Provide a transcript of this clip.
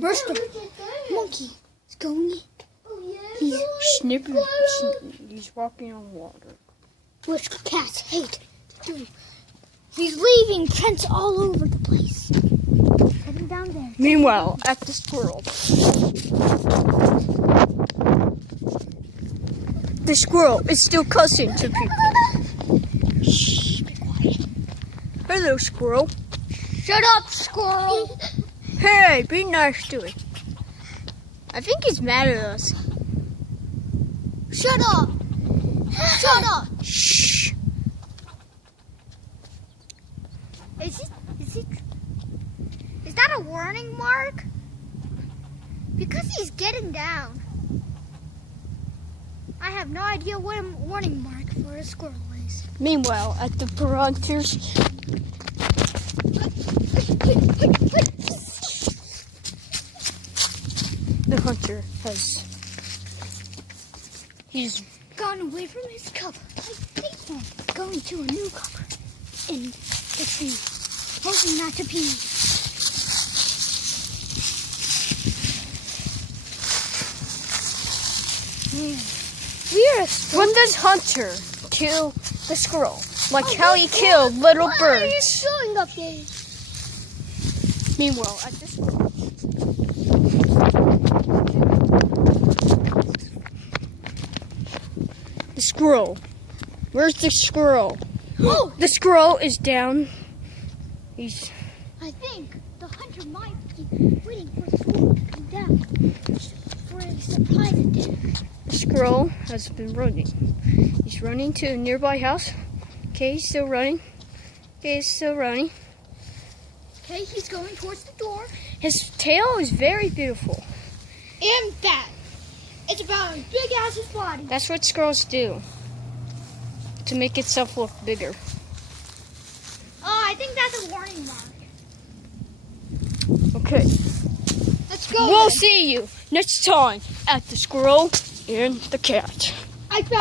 Where's the monkey? He's going. He's snipping. He's walking on water. Which cats hate to do. He's leaving prints all over the place. Heading down there. Meanwhile, at the squirrel. The squirrel is still cussing to people. Shh, be quiet. Hello, squirrel. Shut up, squirrel. Hey, be nice to it. I think he's mad at us. Shut up. Shut up. Shh. Is that a warning mark? Because he's getting down. I have no idea what a warning mark for a squirrel is. Meanwhile, at the hunters. The hunter he's gone away from his cover. I think he's going to a new cover. In the tree. Hoping not to pee. When does Hunter kill the squirrel? Like how he killed little birds. Why are you showing up there? Meanwhile, at this the squirrel. Where's the squirrel? Oh! The squirrel is down. I think the hunter might be waiting for the squirrel to come down for a surprise attack. The squirrel has been running. He's running to a nearby house. Okay, he's still running. Okay, he's still running. Okay, he's going towards the door. His tail is very beautiful. And fat. It's about as big as his body. That's what squirrels do to make itself look bigger. Oh, I think that's a warning mark. Okay. Let's go. We'll see you next time at the squirrel and the cat. I found